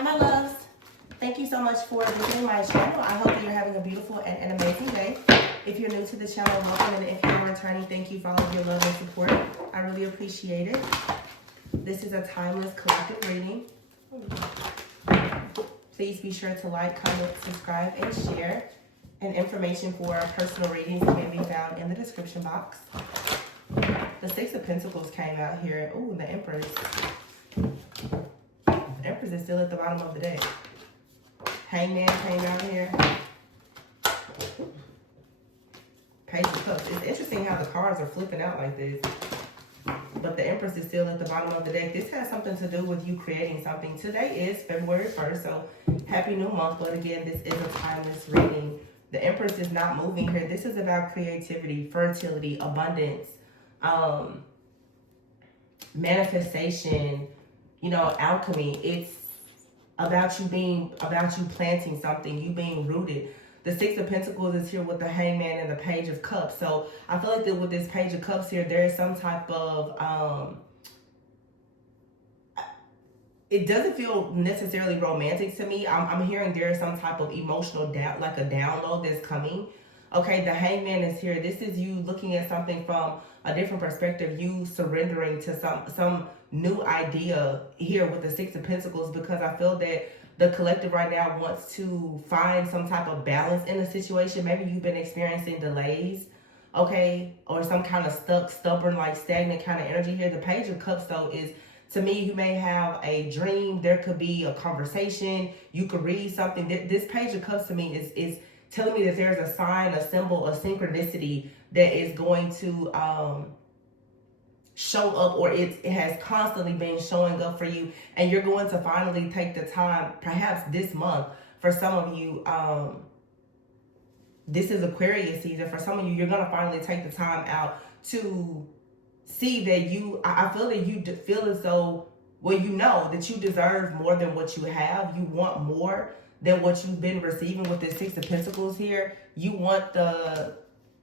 Hi, my loves. Thank you so much for visiting my channel. I hope that you're having a beautiful and an amazing day. If you're new to the channel, welcome, and if you're returning, thank you for all of your love and support. I really appreciate it. This is a timeless collective reading. Please be sure to like, comment, subscribe, and share. And information for personal readings can be found in the description box. The Six of Pentacles came out here. Ooh, the Empress. The Empress is still at the bottom of the deck. Hangman came out here. Page of Cups. It's interesting how the cards are flipping out like this. But the Empress is still at the bottom of the deck. This has something to do with you creating something. Today is February 1st, so happy new month. But again, this is a timeless reading. The Empress is not moving here. This is about creativity, fertility, abundance, manifestation, alchemy. It's about you planting something, you being rooted. The Six of Pentacles is here with the Hangman and the Page of Cups. So I feel like that with this Page of Cups here, there is some type of, it doesn't feel necessarily romantic to me. I'm hearing there is some type of emotional doubt, like a download that's coming. Okay, the Hangman is here. This is you looking at something from a different perspective, you surrendering to some new idea here with the Six of Pentacles, because I feel that the collective right now wants to find some type of balance in a situation. Maybe you've been experiencing delays, okay, or some kind of stuck, stubborn, like stagnant kind of energy here. The Page of Cups, though, is, to me, you may have a dream. There could be a conversation. You could read something. This Page of Cups to me is telling me that there's a sign, a symbol, a synchronicity that is going to show up, or it has constantly been showing up for you. And you're going to finally take the time, perhaps this month. For some of you, this is Aquarius season. For some of you, you're going to finally take the time out to see that I feel that you feel as though, well, you know that you deserve more than what you have. You want more than what you've been receiving with the Six of Pentacles here. You want the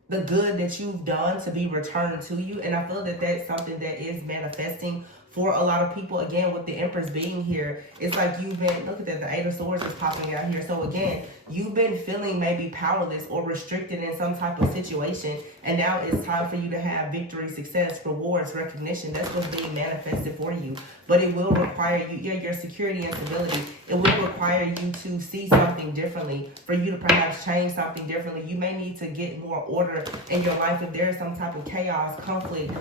good that you've done to be returned to you. And I feel that that's something that is manifesting for a lot of people. Again, with the Empress being here, it's like you've been, look at that, the Eight of Swords is popping out here. So again, you've been feeling maybe powerless or restricted in some type of situation. And now it's time for you to have victory, success, rewards, recognition. That's what's being manifested for you. But it will require you, your security and stability. It will require you to see something differently, for you to perhaps change something differently. You may need to get more order in your life if there is some type of chaos, conflict,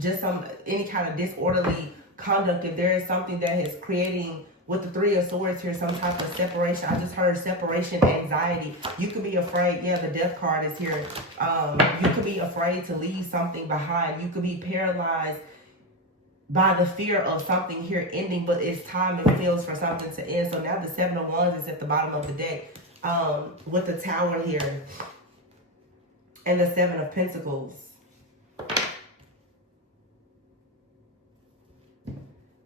just any kind of disorderly conduct. If there is something that is creating, with the Three of Swords here, some type of separation. I just heard separation anxiety. You could be afraid. Yeah, the Death card is here. You could be afraid to leave something behind. You could be paralyzed by the fear of something here ending, but it's time and feels for something to end. So now the Seven of Wands is at the bottom of the deck, with the Tower here and the Seven of Pentacles.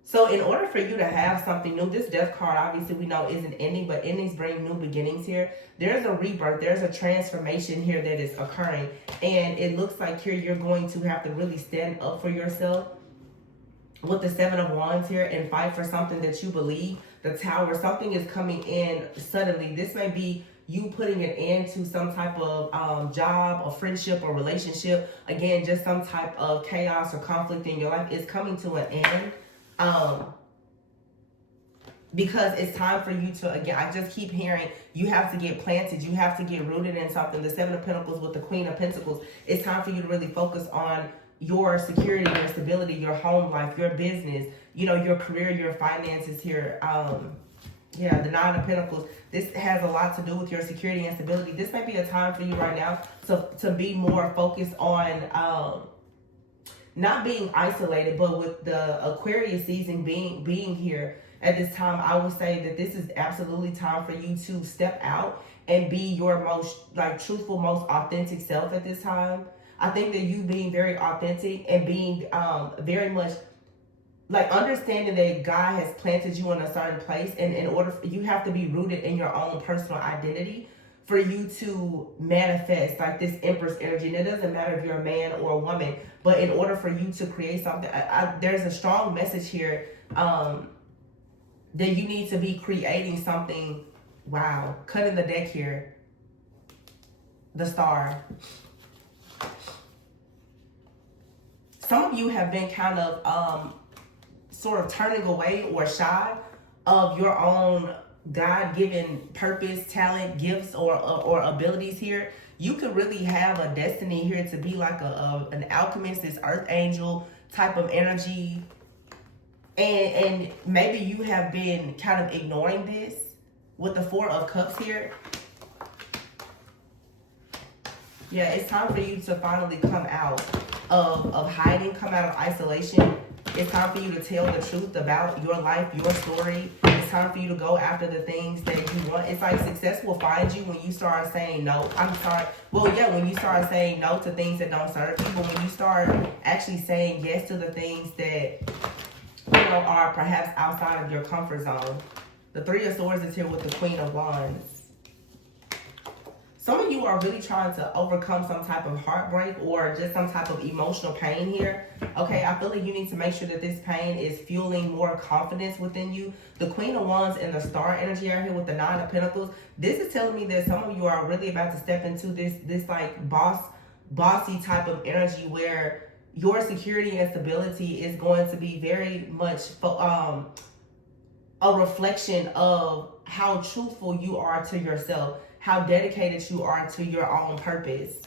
So in order for you to have something new, this Death card, obviously we know isn't ending, but endings bring new beginnings here. There's a rebirth. There's a transformation here that is occurring. And it looks like here you're going to have to really stand up for yourself with the Seven of Wands here and fight for something that you believe. The Tower, something is coming in suddenly. This may be you putting an end to some type of job or friendship or relationship. Again, just some type of chaos or conflict in your life is coming to an end. Because it's time for you to, again, I just keep hearing, you have to get planted, you have to get rooted in something. The Seven of Pentacles with the Queen of Pentacles, it's time for you to really focus on your security, your stability, your home life, your business, your career, your finances here. Yeah, the Nine of Pentacles, this has a lot to do with your security and stability. This may be a time for you right now to be more focused on, not being isolated, but with the Aquarius season being here at this time, I would say that this is absolutely time for you to step out and be your most truthful, most authentic self at this time. I think that you being very authentic and being very much understanding that God has planted you in a certain place, and in order for you have to be rooted in your own personal identity for you to manifest this Empress energy. And it doesn't matter if you're a man or a woman, but in order for you to create something, there's a strong message here then you need to be creating something. Wow, cutting the deck here. The Star. Some of you have been kind of sort of turning away or shy of your own God-given purpose, talent, gifts, or abilities here. You could really have a destiny here to be like an alchemist, this earth angel type of energy. And maybe you have been kind of ignoring this with the Four of Cups here. Yeah, it's time for you to finally come out of hiding, come out of isolation. It's time for you to tell the truth about your life, your story. It's time for you to go after the things that you want. It's like success will find you when you start saying no. I'm sorry. Well, yeah, when you start saying no to things that don't serve you, but when you start actually saying yes to the things that, you know, are perhaps outside of your comfort zone. The Three of Swords is here with the Queen of Wands. Some of you are really trying to overcome some type of heartbreak or just some type of emotional pain here. Okay, I feel like you need to make sure that this pain is fueling more confidence within you. The Queen of Wands and the Star energy out here with the Nine of Pentacles. This is telling me that some of you are really about to step into this like bossy type of energy where your security and stability is going to be very much a reflection of how truthful you are to yourself, how dedicated you are to your own purpose.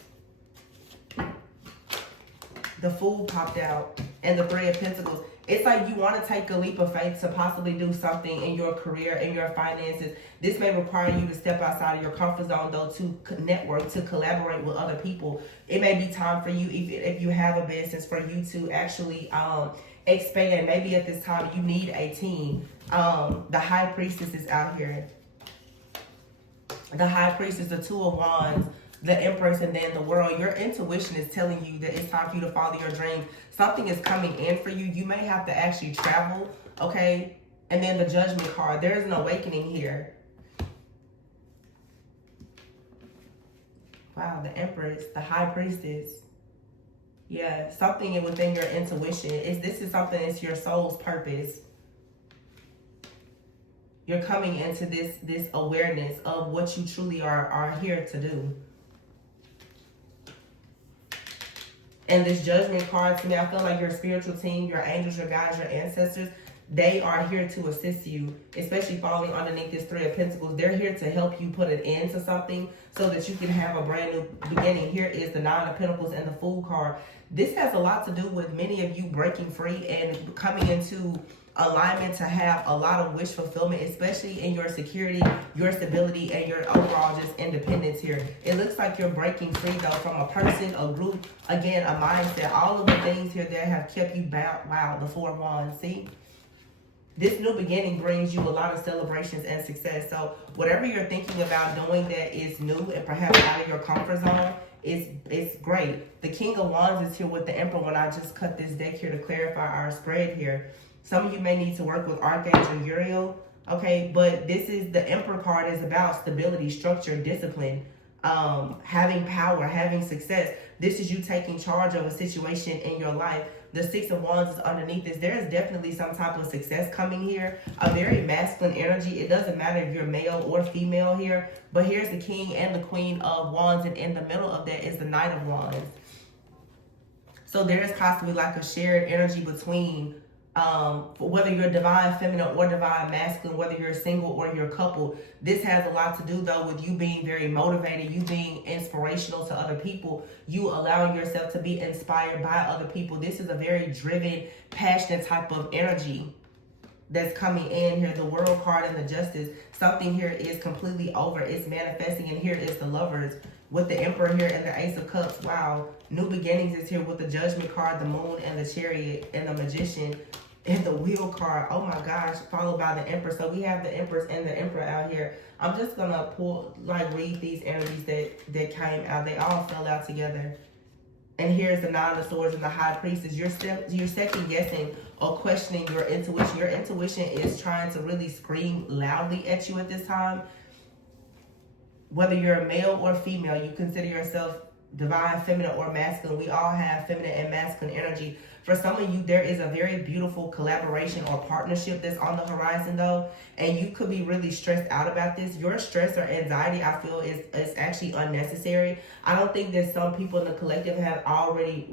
The Fool popped out and the Three of Pentacles. It's like you want to take a leap of faith to possibly do something in your career, in your finances. This may require you to step outside of your comfort zone, though, to network, to collaborate with other people. It may be time for you, if you have a business, for you to actually expand. Maybe at this time you need a team. The High Priestess is out here. The High Priestess, the Two of Wands, the Empress, and then the World. Your intuition is telling you that it's time for you to follow your dreams. Something is coming in for you. You may have to actually travel, okay? And then the Judgment card. There's an awakening here. Wow, the Empress, the High Priestess. Yeah, something within your intuition. This is something that's your soul's purpose. You're coming into this awareness of what you truly are here to do. And this Judgment card, to me, I feel like your spiritual team, your angels, your guides, your ancestors, they are here to assist you, especially falling underneath this Three of Pentacles. They're here to help you put an end to something so that you can have a brand new beginning. Here is the Nine of Pentacles and the Fool card. This has a lot to do with many of you breaking free and coming into alignment to have a lot of wish fulfillment, especially in your security, your stability, and your overall just independence here. It looks like you're breaking free, though, from a person, a group, again, a mindset, all of the things here that have kept you bound. Wow, the Four of Wands, see? This new beginning brings you a lot of celebrations and success. So whatever you're thinking about doing that is new and perhaps out of your comfort zone, it's great. The King of Wands is here with the Emperor when I just cut this deck here to clarify our spread here. Some of you may need to work with Archangel Uriel, okay? But this is, the Emperor card is about stability, structure, discipline, having power, having success. This is you taking charge of a situation in your life. The Six of Wands is underneath this. There is definitely some type of success coming here. A very masculine energy. It doesn't matter if you're male or female here. But here's the King and the Queen of Wands. And in the middle of that is the Knight of Wands. So there is possibly like a shared energy between whether you're divine feminine or divine masculine, whether you're single or you're couple. This has a lot to do, though, with you being very motivated, you being inspirational to other people, you allowing yourself to be inspired by other people. This is a very driven, passionate type of energy that's coming in here. The World card and the Justice. Something here is completely over. It's manifesting, and here is the Lovers with the Emperor here and the Ace of Cups. Wow. New beginnings is here with the Judgment card, the Moon, and the Chariot, and the Magician. And the Wheel card, oh my gosh, followed by the Empress. So we have the Empress and the Emperor out here. I'm just going to read these energies that came out. They all fell out together. And here's the Nine of Swords and the High Priestess. You're second guessing or questioning your intuition. Your intuition is trying to really scream loudly at you at this time. Whether you're a male or female, you consider yourself divine feminine or masculine. We all have feminine and masculine energy. For some of you, there is a very beautiful collaboration or partnership that's on the horizon though, and you could be really stressed out about this. Your stress or anxiety, I feel, is actually unnecessary. I don't think that some people in the collective have already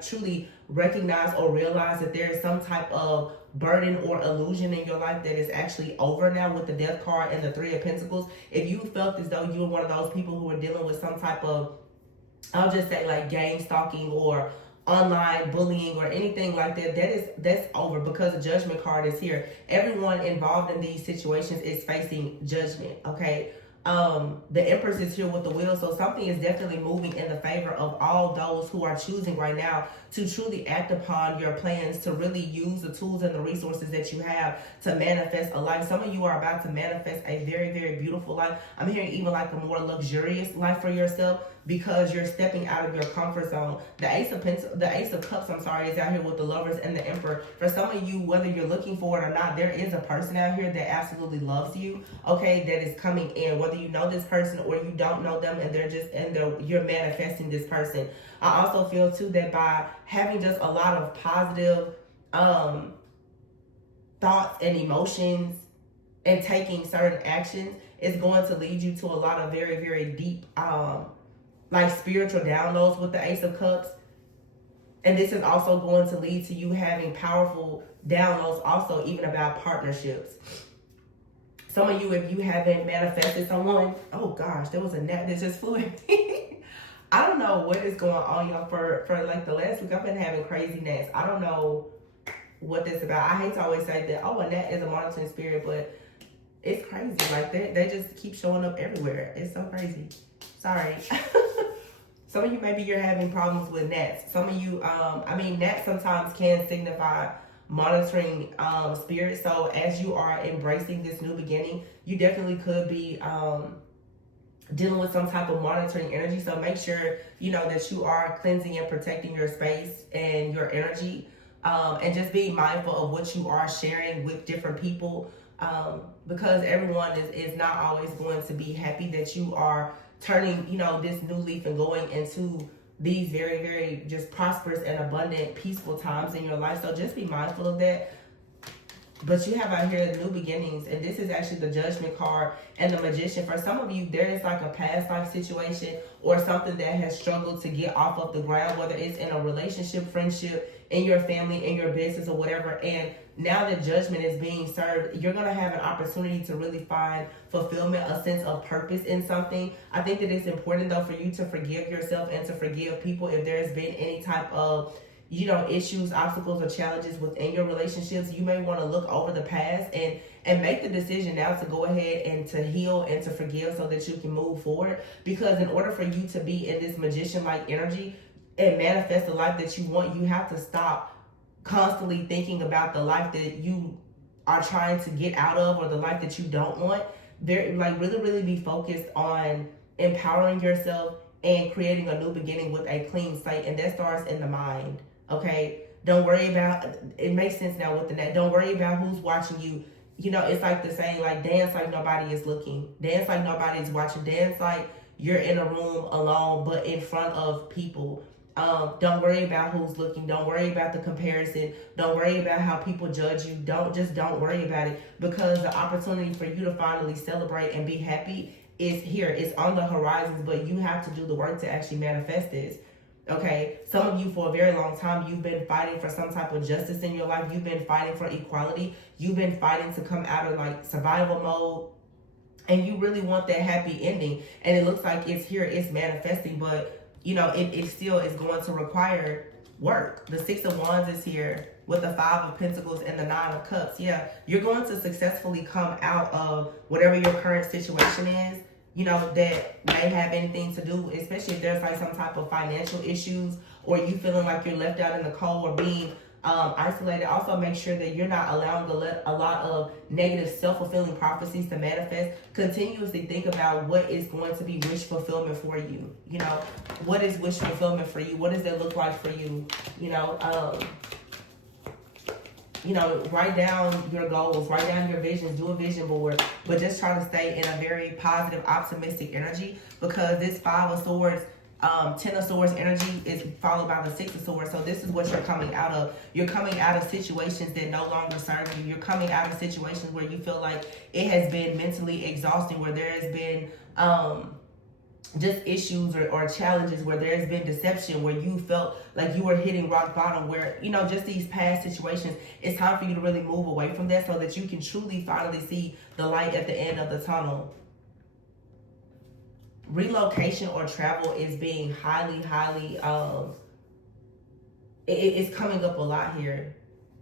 truly recognized or realized that there is some type of burden or illusion in your life that is actually over now with the Death card and the Three of Pentacles. If you felt as though you were one of those people who were dealing with some type of, I'll just say like gang stalking or online bullying or anything like that, that's over, because the Judgment card is here. Everyone involved in these situations is facing judgment, okay? The Empress is here with the wheel, so something is definitely moving in the favor of all those who are choosing right now to truly act upon your plans, to really use the tools and the resources that you have to manifest a life. Some of you are about to manifest a very, very beautiful life. I'm hearing even like a more luxurious life for yourself, because you're stepping out of your comfort zone. The Ace of Cups, is out here with the Lovers and the Emperor. For some of you, whether you're looking for it or not, there is a person out here that absolutely loves you, okay, that is coming in, whether you know this person or you don't know them, and you're manifesting this person. I also feel too that by having just a lot of positive thoughts and emotions and taking certain actions is going to lead you to a lot of very, very deep like spiritual downloads with the Ace of Cups. And this is also going to lead to you having powerful downloads also even about partnerships. Some of you, if you haven't manifested someone, oh gosh, there was a gnat that just flew at me. I don't know what is going on, y'all. For like the last week, I've been having crazy gnats. I don't know what this about. I hate to always say that, oh, a gnat is a monitoring spirit, but it's crazy. Like they just keep showing up everywhere. It's so crazy. Sorry. Some of you, maybe you're having problems with gnats. Some of you, gnats sometimes can signify monitoring spirits. So as you are embracing this new beginning, you definitely could be dealing with some type of monitoring energy. So make sure, that you are cleansing and protecting your space and your energy. And just being mindful of what you are sharing with different people. Because everyone is not always going to be happy that you are turning, this new leaf and going into these very, very just prosperous and abundant, peaceful times in your life. So just be mindful of that. But you have out here new beginnings, and this is actually the Judgment card and the Magician. For some of you, there is like a past life situation or something that has struggled to get off of the ground, whether it's in a relationship, friendship, in your family, in your business, or whatever. And now that judgment is being served, you're going to have an opportunity to really find fulfillment, a sense of purpose in something. I think that it's important, though, for you to forgive yourself and to forgive people if there's been any type of issues, obstacles, or challenges within your relationships. You may want to look over the past and make the decision now to go ahead and to heal and to forgive so that you can move forward. Because in order for you to be in this magician-like energy and manifest the life that you want, you have to stop constantly thinking about the life that you are trying to get out of or the life that you don't want. Really be focused on empowering yourself and creating a new beginning with a clean slate. And that starts in the mind. Okay, don't worry about, it makes sense now with the net. Don't worry about who's watching you. It's like the saying, like, dance like nobody is looking. Dance like nobody is watching. Dance like you're in a room alone, but in front of people. Don't worry about who's looking. Don't worry about the comparison. Don't worry about how people judge you. Don't worry about it, because the opportunity for you to finally celebrate and be happy is here. It's on the horizons, but you have to do the work to actually manifest this. Okay, some of you for a very long time, you've been fighting for some type of justice in your life. You've been fighting for equality. You've been fighting to come out of like survival mode, and you really want that happy ending. And it looks like it's here, it's manifesting, but it still is going to require work. The Six of Wands is here with the Five of Pentacles and the Nine of Cups. Yeah, you're going to successfully come out of whatever your current situation is. That may have anything to do, especially if there's like some type of financial issues or you feeling like you're left out in the cold or being isolated. Also make sure that you're not allowing a lot of negative self-fulfilling prophecies to manifest. Continuously think about what is going to be wish fulfillment for you. What is wish fulfillment for you? What does that look like for you? Write down your goals, write down your visions, do a vision board, but just try to stay in a very positive, optimistic energy, because this Five of Swords, Ten of Swords energy is followed by the Six of Swords. So this is what you're coming out of. You're coming out of situations that no longer serve you. You're coming out of situations where you feel like it has been mentally exhausting, where there has been just issues or challenges, where there's been deception, where you felt like you were hitting rock bottom, where, you know, just these past situations. It's time for you to really move away from that so that you can truly finally see the light at the end of the tunnel. Relocation or travel is being highly it's coming up a lot here.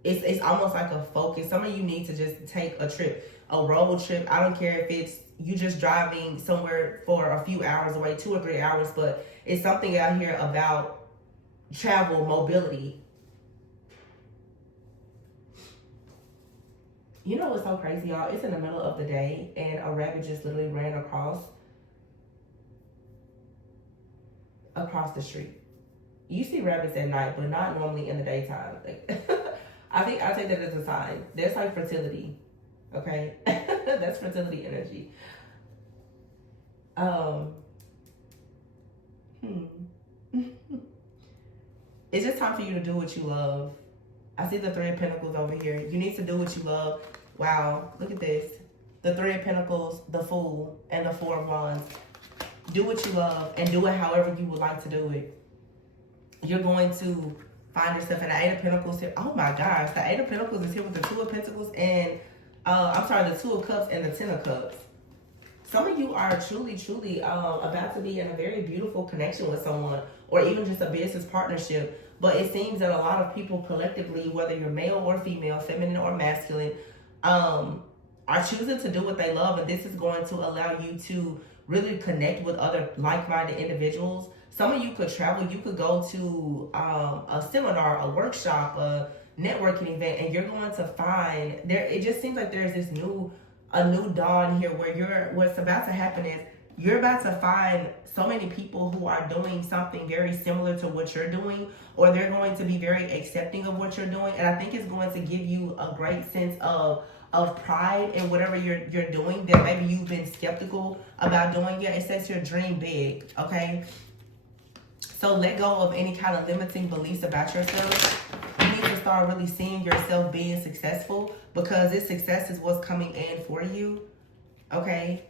It's almost like a focus. Some of you need to just take a trip, a road trip. I don't care if it's you just driving somewhere for a few hours away, 2 or 3 hours, but it's something out here about travel, mobility. You know what's so crazy, y'all? It's in the middle of the day and a rabbit just literally ran across the street. You see rabbits at night, but not normally in the daytime. I think I take that as a sign. That's like fertility. Okay? That's fertility energy. It's just time for you to do what you love. I see the Three of Pentacles over here. You need to do what you love. Wow, look at this. The Three of Pentacles, the Fool, and the Four of Wands. Do what you love and do it however you would like to do it. You're going to find yourself in the Eight of Pentacles here. Oh my gosh, the Eight of Pentacles is here with the Two of Pentacles and, the Two of Cups and the Ten of Cups. Some of you are truly about to be in a very beautiful connection with someone, or even just a business partnership. But it seems that a lot of people collectively, whether you're male or female, feminine or masculine, are choosing to do what they love. And this is going to allow you to really connect with other like-minded individuals. Some of you could travel. You could go to a seminar, a workshop, a networking event, and you're going to find there. It just seems like there's a new dawn here where what's about to happen is you're about to find so many people who are doing something very similar to what you're doing, or they're going to be very accepting of what you're doing. And I think it's going to give you a great sense of pride in whatever you're doing that maybe you've been skeptical about doing yet. It says here, dream big, okay? So let go of any kind of limiting beliefs about yourself. You need to start really seeing yourself being successful, because this success is what's coming in for you, okay?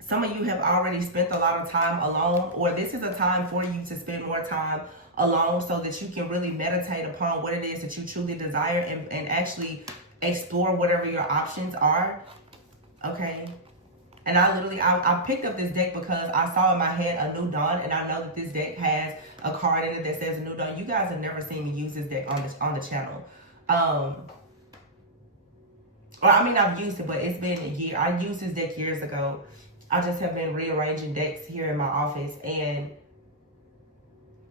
Some of you have already spent a lot of time alone, or this is a time for you to spend more time alone so that you can really meditate upon what it is that you truly desire and actually explore whatever your options are, okay? And I picked up this deck because I saw in my head a new dawn, and I know that this deck has a card in it that says a new dawn. You guys have never seen me use this deck on the channel. I've used it, but it's been a year. I used this deck years ago. I just have been rearranging decks here in my office, and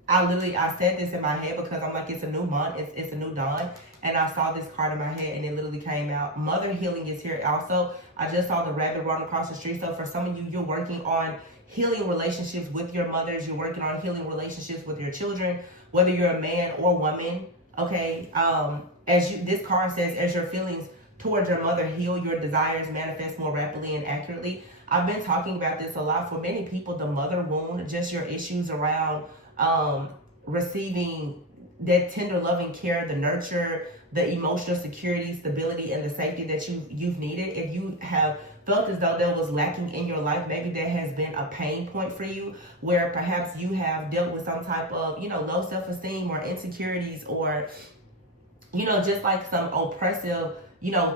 I said this in my head because I'm like, it's a new month, it's a new dawn, and I saw this card in my head, and it literally came out. Mother healing is here also. I just saw the rabbit run across the street. So for some of you, you're working on healing relationships with your mothers. You're working on healing relationships with your children, whether you're a man or woman, okay? This card says, as your feelings towards your mother heal, your desires manifest more rapidly and accurately. I've been talking about this a lot. For many people, the mother wound, just your issues around receiving that tender, loving care, the nurture, the emotional security, stability, and the safety that you've needed. If you have felt as though that was lacking in your life, maybe there has been a pain point for you where perhaps you have dealt with some type of, low self-esteem or insecurities, or, just like some oppressive,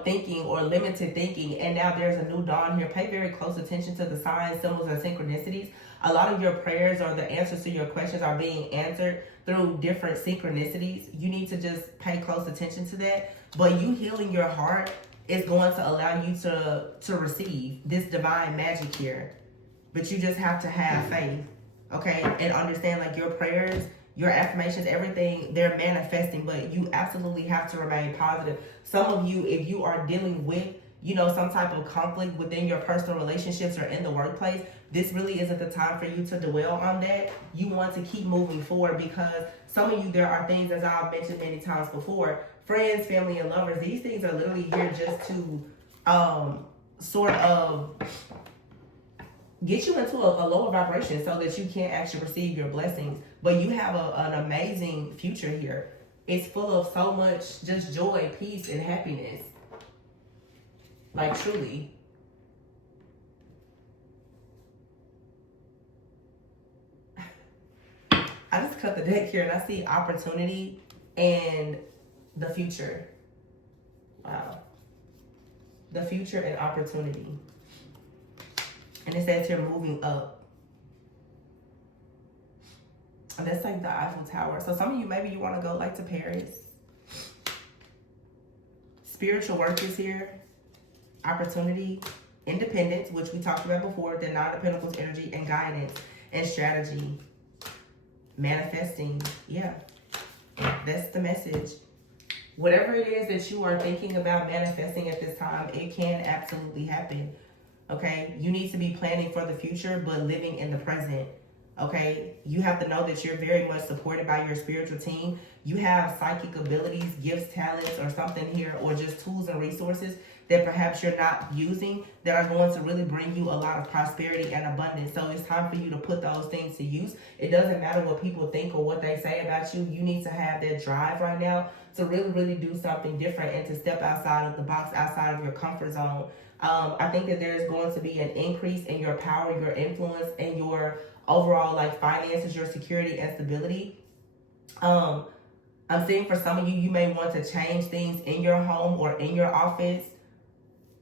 thinking or limited thinking. And now there's a new dawn here. Pay very close attention to the signs, symbols, and synchronicities. A lot of your prayers or the answers to your questions are being answered through different synchronicities. You need to just pay close attention to that. But you healing your heart is going to allow you to receive this divine magic here. But you just have to have faith, okay? And understand, like, your prayers, your affirmations, everything, they're manifesting, but you absolutely have to remain positive. Some of you, if you are dealing with, some type of conflict within your personal relationships or in the workplace, this really isn't the time for you to dwell on that. You want to keep moving forward, because some of you, there are things, as I've mentioned many times before, friends, family, and lovers, these things are literally here just to sort of get you into a lower vibration so that you can't actually receive your blessings. But you have an amazing future here. It's full of so much just joy, peace, and happiness. Like, truly. I just cut the deck here and I see opportunity and the future. Wow. The future and opportunity. And it says you're moving up. And that's like the Eiffel Tower. So some of you, maybe you want to go like to Paris. Spiritual work is here. Opportunity. Independence, which we talked about before. The Nine of Pentacles energy and guidance and strategy. Manifesting. Yeah. That's the message. Whatever it is that you are thinking about manifesting at this time, it can absolutely happen. Okay? You need to be planning for the future, but living in the present. Okay? You have to know that you're very much supported by your spiritual team. You have psychic abilities, gifts, talents, or something here, or just tools and resources that perhaps you're not using that are going to really bring you a lot of prosperity and abundance. So it's time for you to put those things to use. It doesn't matter what people think or what they say about you. You need to have that drive right now to really, really do something different and to step outside of the box, outside of your comfort zone. I think that there's going to be an increase in your power, your influence, and your overall like finances, your security and stability. I'm seeing for some of you, you may want to change things in your home or in your office.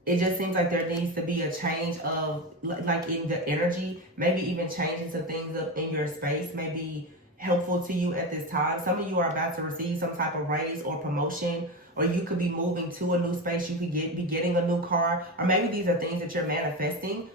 It just seems like there needs to be a change of like in the energy, maybe even changing some things up in your space may be helpful to you at this time. Some of you are about to receive some type of raise or promotion, or you could be moving to a new space. You could be getting a new car, or maybe these are things that you're manifesting.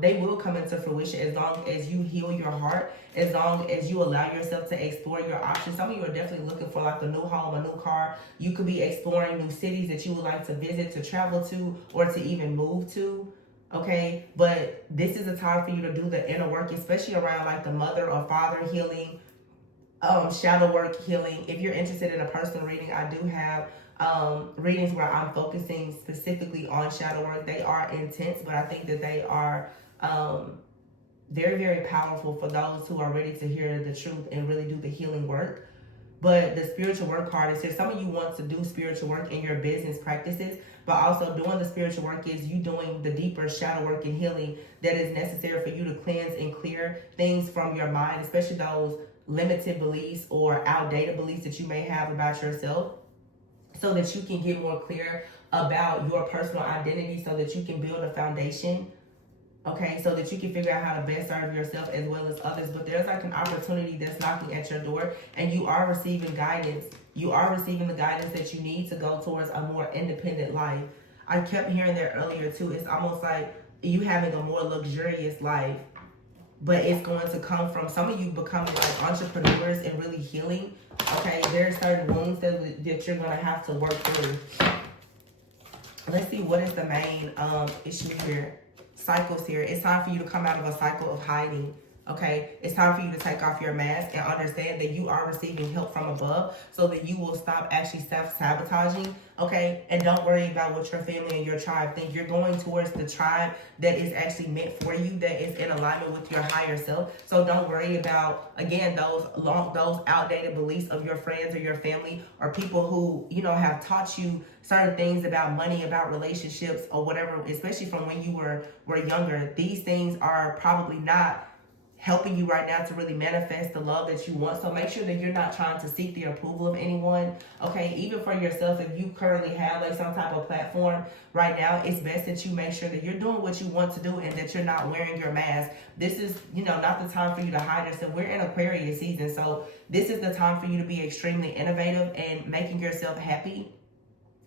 They will come into fruition as long as you heal your heart, as long as you allow yourself to explore your options. Some of you are definitely looking for like a new home, a new car. You could be exploring new cities that you would like to visit, to travel to, or to even move to. Okay, but this is a time for you to do the inner work, especially around like the mother or father healing, shadow work healing. If you're interested in a personal reading, I do have readings where I'm focusing specifically on shadow work. They are intense, but I think that they are very, very powerful for those who are ready to hear the truth and really do the healing work. But the spiritual work card is here. Some of you want to do spiritual work in your business practices, but also doing the spiritual work is you doing the deeper shadow work and healing that is necessary for you to cleanse and clear things from your mind, especially those limited beliefs or outdated beliefs that you may have about yourself, so that you can get more clear about your personal identity, so that you can build a foundation, okay, so that you can figure out how to best serve yourself as well as others. But there's like an opportunity that's knocking at your door, and you are receiving guidance. You are receiving the guidance that you need to go towards a more independent life. I kept hearing that earlier too. It's almost like you having a more luxurious life, but it's going to come from some of you becoming like entrepreneurs and really healing. Okay, there are certain wounds that you're going to have to work through. Let's see, what is the main issue here? Cycles here. It's time for you to come out of a cycle of hiding. Okay, it's time for you to take off your mask and understand that you are receiving help from above, so that you will stop actually self-sabotaging. Okay, and don't worry about what your family and your tribe think. You're going towards the tribe that is actually meant for you, that is in alignment with your higher self. So don't worry about, again, those outdated beliefs of your friends or your family, or people who, you know, have taught you certain things about money, about relationships, or whatever, especially from when you were younger. These things are probably not helping you right now to really manifest the love that you want. So make sure that you're not trying to seek the approval of anyone. Okay, even for yourself, if you currently have like some type of platform right now, it's best that you make sure that you're doing what you want to do and that you're not wearing your mask. This is, you know, not the time for you to hide yourself. We're in Aquarius season, so this is the time for you to be extremely innovative and making yourself happy.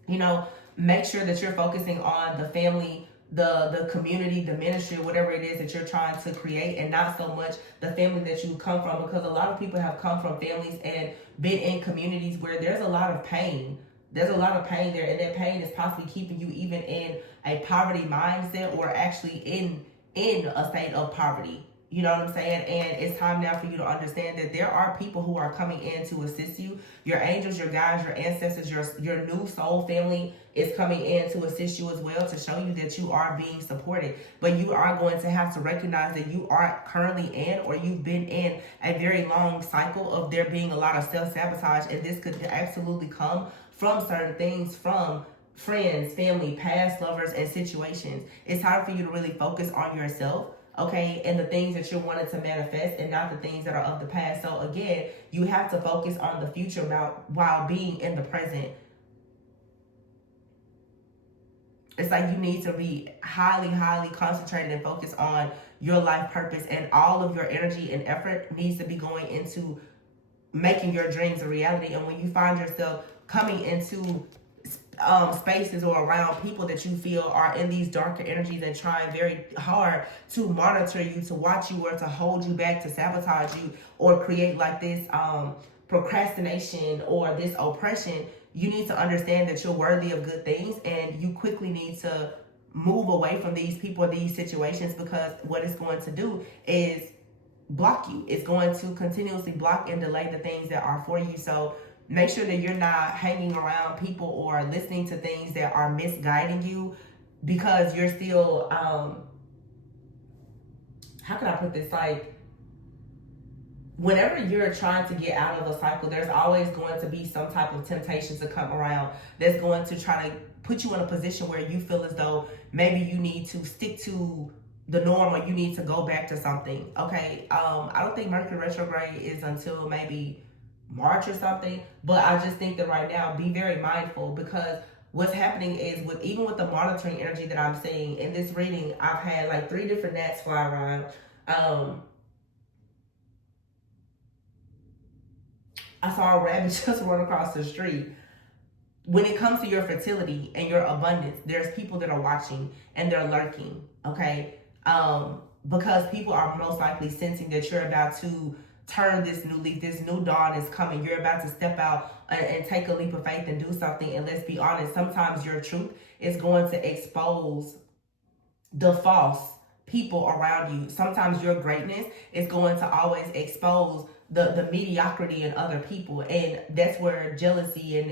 You know, make sure that you're focusing on the family, the community, the ministry, whatever it is that you're trying to create, and not so much the family that you come from, because a lot of people have come from families and been in communities where there's a lot of pain. There's a lot of pain there, and that pain is possibly keeping you even in a poverty mindset, or actually in a state of poverty. You know what I'm saying? And it's time now for you to understand that there are people who are coming in to assist you. Your angels, your guides, your ancestors, your new soul family is coming in to assist you as well, to show you that you are being supported. But you are going to have to recognize that you are currently in, or you've been in, a very long cycle of there being a lot of self-sabotage. And this could absolutely come from certain things, from friends, family, past lovers, and situations. It's time for you to really focus on yourself, okay, and the things that you're wanting to manifest, and not the things that are of the past. So again, you have to focus on the future while being in the present. It's like you need to be highly, highly concentrated and focused on your life purpose, and all of your energy and effort needs to be going into making your dreams a reality. And when you find yourself coming into spaces or around people that you feel are in these darker energies and trying very hard to monitor you, to watch you, or to hold you back, to sabotage you, or create like this procrastination or this oppression, you need to understand that you're worthy of good things, and you quickly need to move away from these people or these situations, because what it's going to do is block you. It's going to continuously block and delay the things that are for you. So make sure that you're not hanging around people or listening to things that are misguiding you, because you're still, how can I put this? Like, whenever you're trying to get out of a cycle, there's always going to be some type of temptation to come around that's going to try to put you in a position where you feel as though maybe you need to stick to the norm, or you need to go back to something. Okay, I don't think Mercury retrograde is until maybe March or something, but I just think that right now, be very mindful, because what's happening is, with even with the monitoring energy that I'm seeing in this reading, I've had like 3 different gnats fly around. I saw a rabbit just run across the street. When it comes to your fertility and your abundance, there's people that are watching and they're lurking, okay? Because people are most likely sensing that you're about to turn this new leaf, this new dawn is coming. You're about to step out and take a leap of faith and do something. And let's be honest, sometimes your truth is going to expose the false people around you. Sometimes your greatness is going to always expose the mediocrity in other people, and that's where jealousy and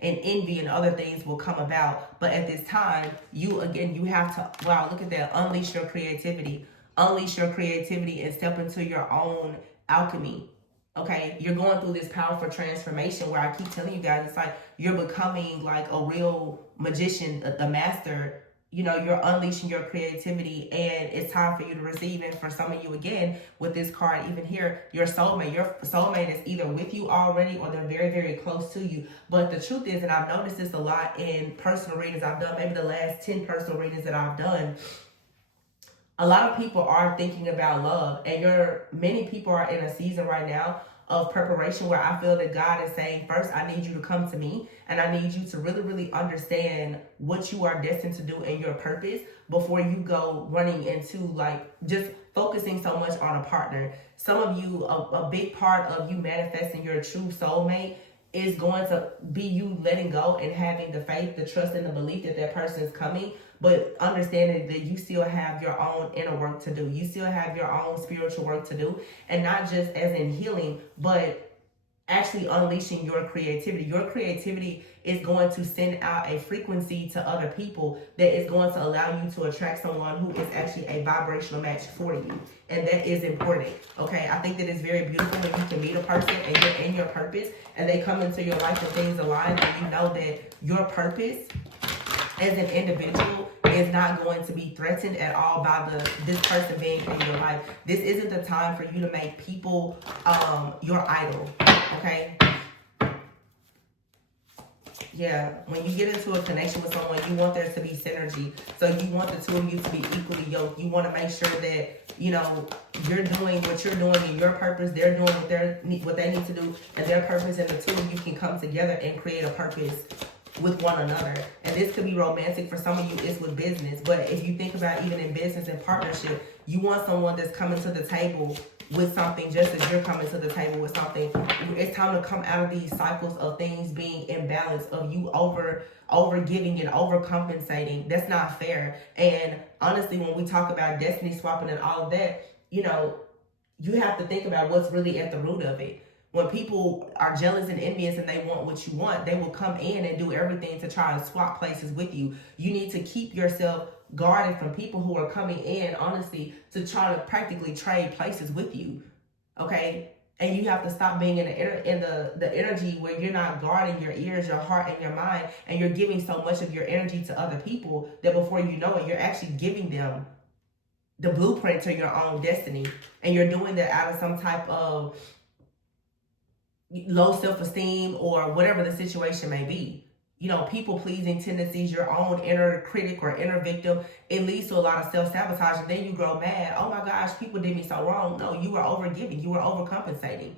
envy and other things will come about. But at this time, you have to, wow, look at that, unleash your creativity and step into your own alchemy. Okay, you're going through this powerful transformation where I keep telling you guys, it's like you're becoming like a real magician, the master. You know, you're unleashing your creativity, and it's time for you to receive. And for some of you, again, with this card even here, your soulmate is either with you already, or they're very, very close to you. But the truth is, and I've noticed this a lot in personal readings I've done, maybe the last 10 personal readings that I've done, a lot of people are thinking about love, and many people are in a season right now of preparation where I feel that God is saying, first, I need you to come to me, and I need you to really, really understand what you are destined to do and your purpose before you go running into like just focusing so much on a partner. Some of you, a big part of you manifesting your true soulmate is going to be you letting go and having the faith, the trust, and the belief that that person is coming, but understanding that you still have your own inner work to do. You still have your own spiritual work to do, and not just as in healing, but actually unleashing your creativity. Your creativity is going to send out a frequency to other people that is going to allow you to attract someone who is actually a vibrational match for you. And that is important. Okay, I think that it's very beautiful when you can meet a person and you're in your purpose and they come into your life and things align, and you know that your purpose as an individual is not going to be threatened at all by this person being in your life. This isn't the time for you to make people your idol, okay? Yeah, when you get into a connection with someone, you want there to be synergy. So you want the two of you to be equally yoked. You want to make sure that, you know, you're doing what you're doing in your purpose, they're doing what they need to do in their purpose, and the two of you can come together and create a purpose with one another. And this could be romantic. For some of you, it's with business. But if you think about even in business and partnership, you want someone that's coming to the table with something just as you're coming to the table with something. It's time to come out of these cycles of things being imbalanced, of you over giving and overcompensating. That's not fair. And honestly, when we talk about destiny swapping and all of that, you know, you have to think about what's really at the root of it. When people are jealous and envious and they want what you want, they will come in and do everything to try to swap places with you. You need to keep yourself guarded from people who are coming in, honestly, to try to practically trade places with you. Okay? And you have to stop being in the energy where you're not guarding your ears, your heart, and your mind, and you're giving so much of your energy to other people that before you know it, you're actually giving them the blueprint to your own destiny. And you're doing that out of some type of low self-esteem or whatever the situation may be. You know, people-pleasing tendencies, your own inner critic or inner victim, it leads to a lot of self-sabotage, and then you grow mad. Oh my gosh, people did me so wrong. No, you were overgiving. You were overcompensating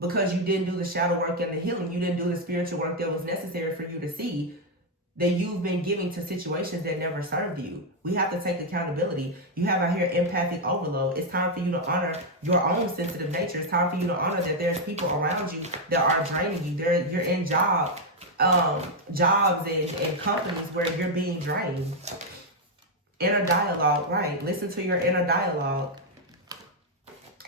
because you didn't do the shadow work and the healing. You didn't do the spiritual work that was necessary for you to see that you've been giving to situations that never served you. We have to take accountability. You have out here empathic overload. It's time for you to honor your own sensitive nature. It's time for you to honor that there's people around you that are draining you. You're in jobs and companies where you're being drained. Inner dialogue, right? Listen to your inner dialogue.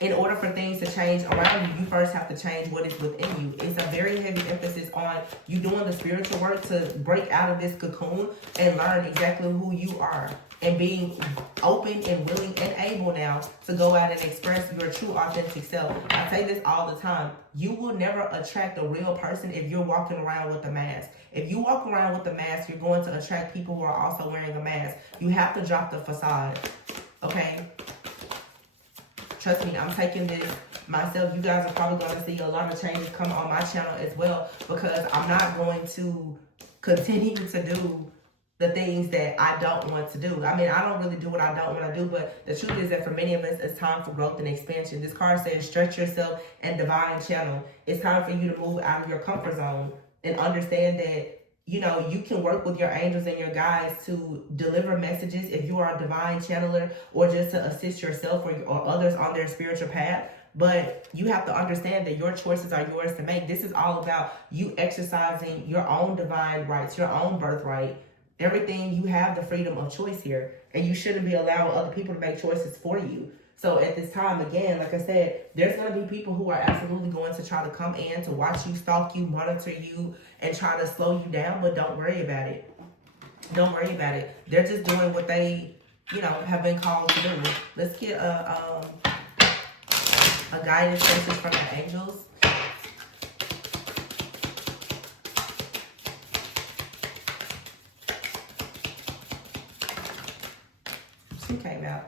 In order for things to change around you, you first have to change what is within you. It's a very heavy emphasis on you doing the spiritual work to break out of this cocoon and learn exactly who you are, and being open and willing and able now to go out and express your true authentic self. I say this all the time. You will never attract a real person if you're walking around with a mask. If you walk around with a mask, you're going to attract people who are also wearing a mask. You have to drop the facade, okay? Trust me, I'm taking this myself. You guys are probably going to see a lot of changes come on my channel as well, because I'm not going to continue to do the things that I don't want to do. I mean, I don't really do what I don't want to do, but the truth is that for many of us, it's time for growth and expansion. This card says stretch yourself and divine channel. It's time for you to move out of your comfort zone and understand that, you know, you can work with your angels and your guides to deliver messages if you are a divine channeler, or just to assist yourself or others on their spiritual path. But you have to understand that your choices are yours to make. This is all about you exercising your own divine rights, your own birthright. Everything, you have the freedom of choice here, and you shouldn't be allowing other people to make choices for you. So at this time, again, like I said, there's going to be people who are absolutely going to try to come in to watch you, stalk you, monitor you, and try to slow you down, but don't worry about it. Don't worry about it. They're just doing what they, you know, have been called to do. Let's get a guidance message from the angels. She came out.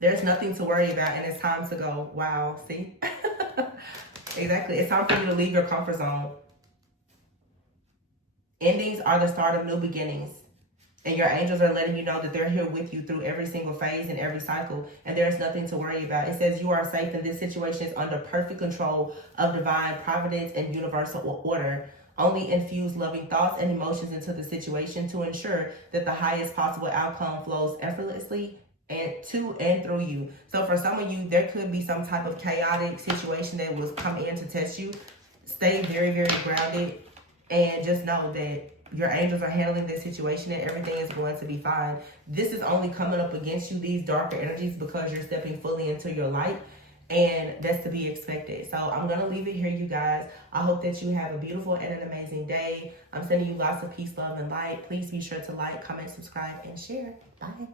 There's nothing to worry about, and it's time to go. Wow, see? Exactly. It's time for you to leave your comfort zone. Endings are the start of new beginnings. And your angels are letting you know that they're here with you through every single phase and every cycle. And there's nothing to worry about. It says you are safe, and this situation is under perfect control of divine providence and universal order. Only infuse loving thoughts and emotions into the situation to ensure that the highest possible outcome flows effortlessly and to and through you. So for some of you, there could be some type of chaotic situation that was come in to test you. Stay very, very grounded, and just know that your angels are handling this situation and everything is going to be fine. This is only coming up against you, these darker energies, because you're stepping fully into your light, and that's to be expected. So I'm going to leave it here, you guys. I hope that you have a beautiful and an amazing day. I'm sending you lots of peace, love, and light. Please be sure to like, comment, subscribe, and share. Bye.